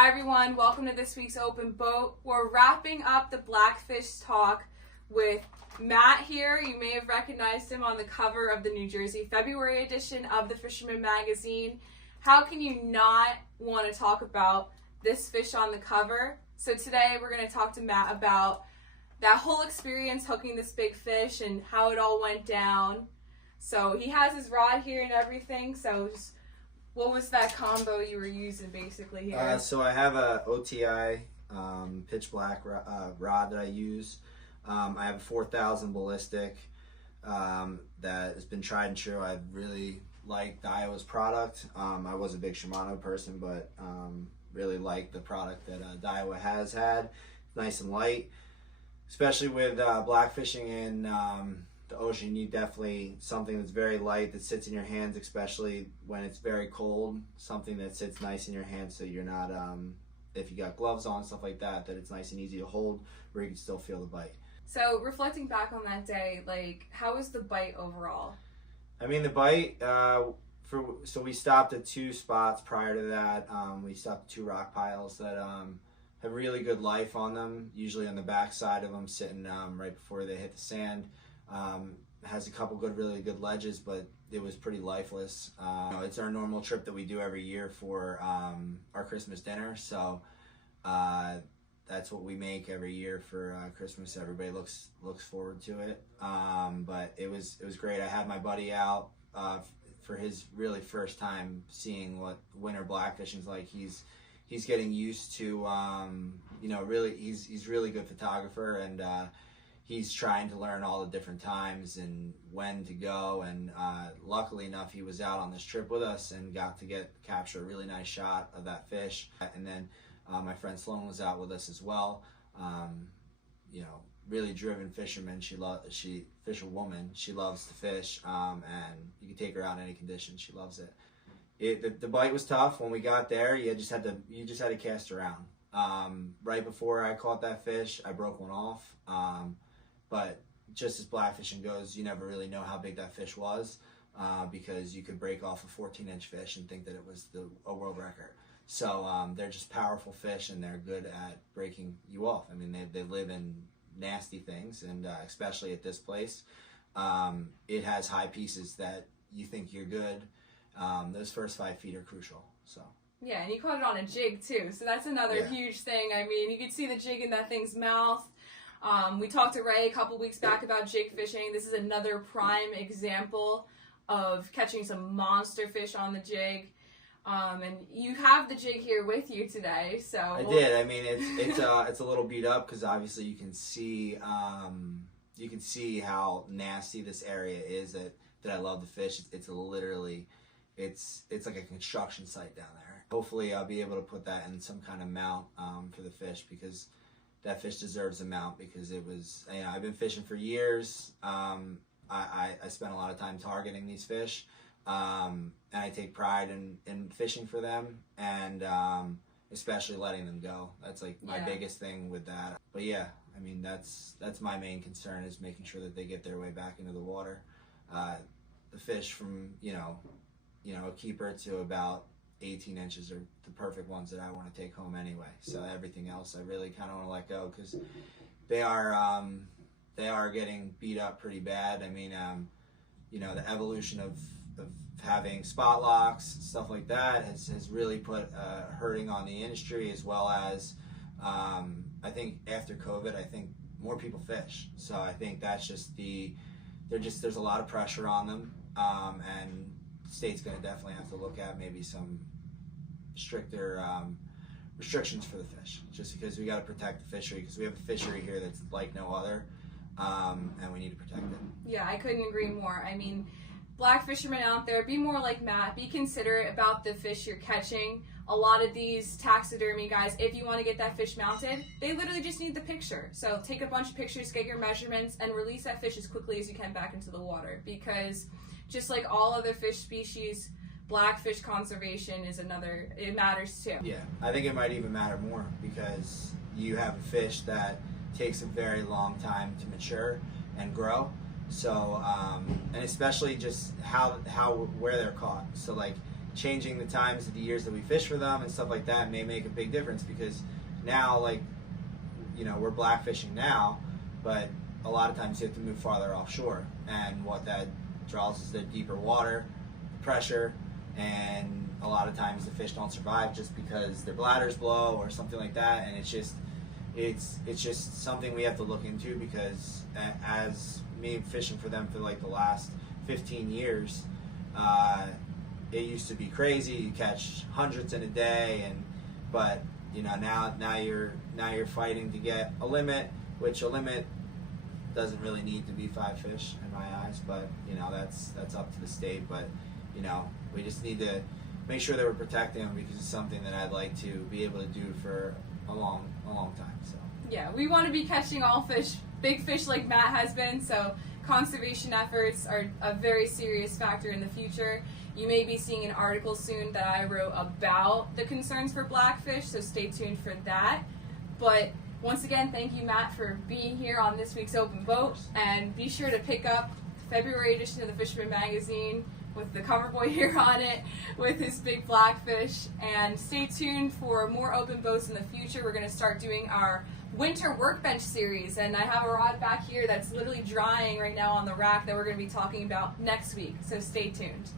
Hi everyone, welcome to this week's Open Boat. We're wrapping up the Blackfish talk with Matt here. You may have recognized him on the cover of the New Jersey February edition of the Fisherman Magazine. How can you not want to talk about this fish on the cover? So today we're going to talk to Matt about that whole experience hooking this big fish and how it all went down. So he has his rod here and everything, so just what was that combo you were using basically here? So I have a OTI pitch black rod that I use. I have a 4,000 ballistic that has been tried and true. I really like Daiwa's product. I was a big Shimano person, but really like the product that Daiwa has had. Nice and light, especially with blackfishing in the ocean. You need definitely something that's very light that sits in your hands, especially when it's very cold. Something that sits nice in your hands so you're not, if you got gloves on, stuff like that, that it's nice and easy to hold where you can still feel the bite. So reflecting back on that day, like, how was the bite overall? I mean, the bite, so we stopped at two spots prior to that. We stopped at two rock piles that have really good life on them, usually on the back side of them, sitting right before they hit the sand. Has a couple really good ledges, but it was pretty lifeless. It's our normal trip that we do every year for our Christmas dinner, so that's what we make every year for Christmas. Everybody looks forward to it. But it was great. I had my buddy out for his really first time seeing what winter blackfishing's like. He's getting used to really he's really good photographer, and he's trying to learn all the different times and when to go, and luckily enough he was out on this trip with us and got to capture a really nice shot of that fish. And then my friend Sloan was out with us as well. Really driven fisherman. Fisherwoman. She loves to fish, and you can take her out in any condition. She loves it. The bite was tough when we got there. You just had to cast around. Right before I caught that fish, I broke one off. But just as blackfishing goes, you never really know how big that fish was, because you could break off a 14-inch fish and think that it was a world record. So they're just powerful fish, and they're good at breaking you off. I mean, they live in nasty things, and especially at this place, it has high pieces that you think you're good. Those first 5 feet are crucial. So. Yeah, and you caught it on a jig too, so that's another huge thing. I mean, you could see the jig in that thing's mouth. We talked to Ray a couple weeks back about jig fishing. This is another prime example of catching some monster fish on the jig. And you have the jig here with you today, so I did. I mean, it's a little beat up because obviously you can see how nasty this area is. That I love the fish. It's literally it's like a construction site down there. Hopefully, I'll be able to put that in some kind of mount for the fish, because that fish deserves a mount, because it was, I've been fishing for years. I spent a lot of time targeting these fish, and I take pride in fishing for them, and especially letting them go. That's like my biggest thing with that. But yeah, I mean, that's my main concern, is making sure that they get their way back into the water. The fish from a keeper to about 18 inches are the perfect ones that I want to take home anyway. So everything else I really kind of want to let go, because they are getting beat up pretty bad. I mean, the evolution of having spot locks, stuff like that, has really put hurting on the industry, as well as I think after COVID, I think more people fish. So I think that's just there's a lot of pressure on them, and the state's going to definitely have to look at maybe some stricter restrictions for the fish, just because we got to protect the fishery, because we have a fishery here that's like no other, and we need to protect it. Yeah, I couldn't agree more. I mean, black fishermen out there, be more like Matt. Be considerate about the fish you're catching. A lot of these taxidermy guys, if you want to get that fish mounted, they literally just need the picture. So take a bunch of pictures, get your measurements, and release that fish as quickly as you can back into the water, because just like all other fish species, blackfish conservation is it matters too. Yeah, I think it might even matter more, because you have a fish that takes a very long time to mature and grow. So, and especially just where they're caught. So like, changing the times of the years that we fish for them and stuff like that may make a big difference, because now, like, you know, we're blackfishing now, but a lot of times you have to move farther offshore, and what that draws is the deeper water pressure, and a lot of times the fish don't survive just because their bladders blow or something like that. And it's just something we have to look into, because as me fishing for them for like the last 15 years, it used to be crazy. You catch hundreds in a day, but you know, now you're fighting to get a limit, which a limit doesn't really need to be 5 fish in my eyes, but you know, that's up to the state. But you know, we just need to make sure that we're protecting them, because it's something that I'd like to be able to do for a long time. So yeah, we want to be catching all fish, big fish like Matt has been, so conservation efforts are a very serious factor in the future. You may be seeing an article soon that I wrote about the concerns for blackfish, so stay tuned for that. But once again, thank you, Matt, for being here on this week's Open Boat, and be sure to pick up the February edition of the Fisherman Magazine with the cover boy here on it with his big blackfish. And stay tuned for more open boats in the future. We're going to start doing our winter workbench series, and I have a rod back here that's literally drying right now on the rack that we're going to be talking about next week, so stay tuned.